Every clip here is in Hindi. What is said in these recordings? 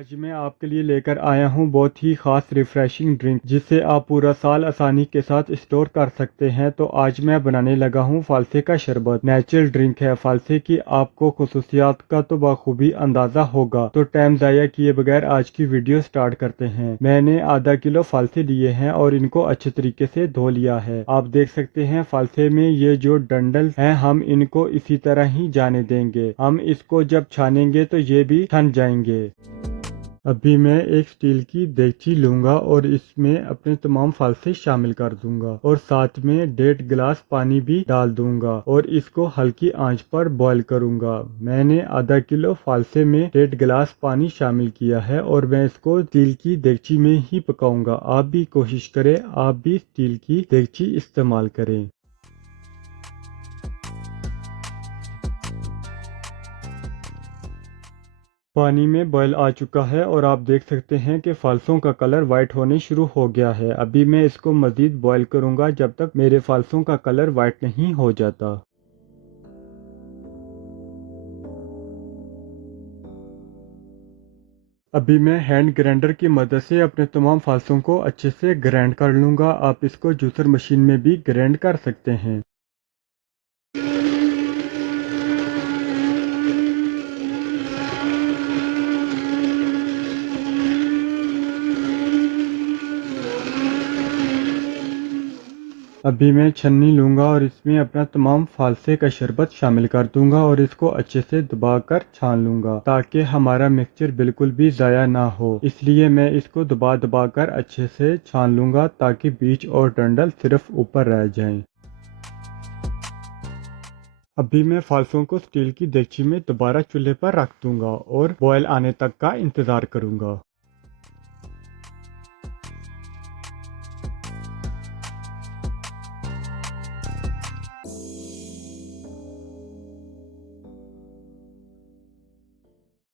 आज मैं आपके लिए लेकर आया हूँ बहुत ही खास रिफ्रेशिंग ड्रिंक जिसे आप पूरा साल आसानी के साथ स्टोर कर सकते हैं। तो आज मैं बनाने लगा हूँ फालसे का शरबत। नेचुरल ड्रिंक है। फालसे की आपको खुसूसियात का तो बखूबी अंदाजा होगा। तो टाइम ज़ाया किए बगैर आज की वीडियो स्टार्ट करते हैं। मैंने आधा किलो फालसे लिए हैं और इनको अच्छे तरीके से धो लिया है। आप देख सकते हैं फालसे में ये जो डंडल हैं हम इनको इसी तरह ही जाने देंगे। हम इसको जब छानेंगे तो ये भी छन जाएंगे। अभी मैं एक स्टील की देगची लूंगा और इसमें अपने तमाम फालसे शामिल कर दूंगा और साथ में 1.5 गिलास पानी भी डाल दूंगा और इसको हल्की आंच पर बॉईल करूंगा। मैंने आधा किलो फालसे में 1.5 गिलास पानी शामिल किया है और मैं इसको स्टील की देगची में ही पकाऊंगा। आप भी कोशिश करें, आप भी स्टील की देगची इस्तेमाल करें। पानी में बॉयल आ चुका है और आप देख सकते हैं कि फालसों का कलर वाइट होने शुरू हो गया है। अभी मैं इसको मज़ीद बॉयल करूंगा जब तक मेरे फालसों का कलर वाइट नहीं हो जाता। अभी मैं हैंड ग्राइंडर की मदद से अपने तमाम फालसों को अच्छे से ग्राइंड कर लूंगा। आप इसको जूसर मशीन में भी ग्राइंड कर सकते हैं। अभी मैं छन्नी लूंगा और इसमें अपना तमाम फालसे का शरबत शामिल कर दूंगा और इसको अच्छे से दबाकर छान लूंगा ताकि हमारा मिक्सचर बिल्कुल भी ज़ाया ना हो। इसलिए मैं इसको दबा दबा कर अच्छे से छान लूंगा ताकि बीज और डंडल सिर्फ ऊपर रह जाएं। अभी मैं फालसों को स्टील की देगची में दोबारा चूल्हे पर रख दूंगा और बॉयल आने तक का इंतज़ार करूंगा।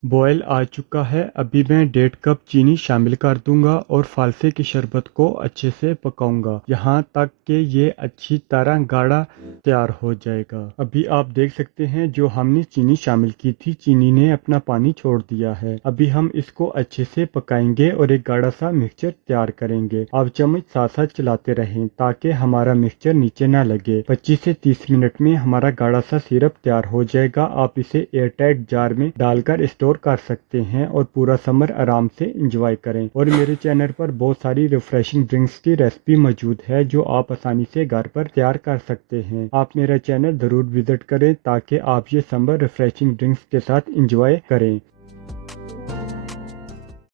बॉयल आ चुका है। अभी मैं 1.5 कप चीनी शामिल कर दूंगा और फालसे के शरबत को अच्छे से पकाऊंगा यहाँ तक कि ये अच्छी तरह गाढ़ा तैयार हो जाएगा। अभी आप देख सकते हैं जो हमने चीनी शामिल की थी, चीनी ने अपना पानी छोड़ दिया है। अभी हम इसको अच्छे से पकाएंगे और एक गाढ़ा सा मिक्सचर तैयार करेंगे। आप चम्मच साथ साथ चलाते रहें ताकि हमारा मिक्सचर नीचे ना लगे। 25 से 30 मिनट में हमारा गाढ़ा सा सिरप तैयार हो जाएगा। आप इसे एयरटाइट जार में डालकर स्टोर कर सकते हैं और पूरा समर आराम से एंजॉय करें। और मेरे चैनल पर बहुत सारी रिफ्रेशिंग ड्रिंक्स की रेसिपी मौजूद है जो आप आसानी से घर पर तैयार कर सकते हैं। आप मेरा चैनल जरूर विजिट करें ताकि आप ये समर रिफ्रेशिंग ड्रिंक्स के साथ एंजॉय करें।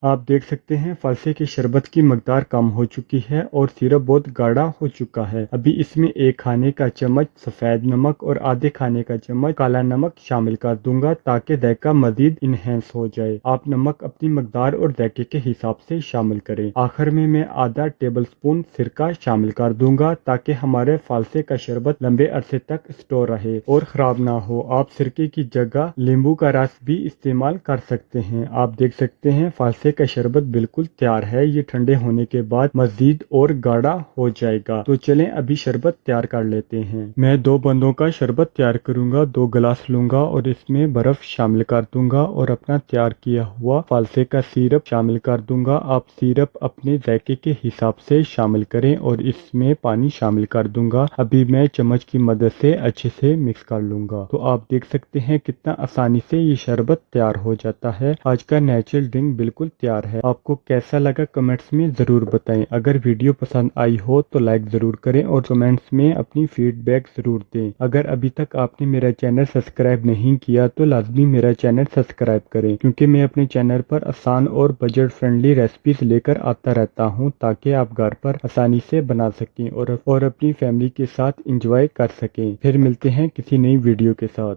आप देख सकते हैं फालसे की शरबत की मकदार कम हो चुकी है और सिरप बहुत गाढ़ा हो चुका है। अभी इसमें 1 खाने का चम्मच सफ़ेद नमक और आधे खाने का चम्मच काला नमक शामिल कर दूंगा ताकि जायका मजीद इनहेंस हो जाए। आप नमक अपनी मकदार और जायके के हिसाब से शामिल करें। आखिर में मैं आधा टेबल स्पून सिरका शामिल कर दूंगा ताकि हमारे फालसे का शरबत लंबे अरसे तक स्टोर रहे और ख़राब ना हो। आप सिरके की जगह नींबू का रस भी इस्तेमाल कर सकते हैं। आप देख सकते हैं फालसे का शरबत बिल्कुल तैयार है। ये ठंडे होने के बाद मजीद और गाढ़ा हो जाएगा। तो चलें अभी शरबत तैयार कर लेते हैं। मैं 2 बंदों का शरबत तैयार करूंगा। 2 गिलास लूंगा और इसमें बर्फ शामिल कर दूंगा और अपना तैयार किया हुआ फालसे का सिरप शामिल कर दूंगा। आप सिरप अपने जायके के हिसाब से शामिल करें और इसमें पानी शामिल कर दूंगा। अभी मैं चम्मच की मदद से अच्छे से मिक्स कर लूंगा। तो आप देख सकते हैं कितना आसानी से ये शरबत तैयार हो जाता है। आज का नेचुरल ड्रिंक बिल्कुल तैयार है। आपको कैसा लगा कमेंट्स में ज़रूर बताएं। अगर वीडियो पसंद आई हो तो लाइक ज़रूर करें और कमेंट्स में अपनी फीडबैक ज़रूर दें। अगर अभी तक आपने मेरा चैनल सब्सक्राइब नहीं किया तो लाजमी मेरा चैनल सब्सक्राइब करें क्योंकि मैं अपने चैनल पर आसान और बजट फ्रेंडली रेसिपीज लेकर आता रहता हूं ताकि आप घर पर आसानी से बना सकें और अपनी फैमिली के साथ इंजॉय कर सकें। फिर मिलते हैं किसी नई वीडियो के साथ।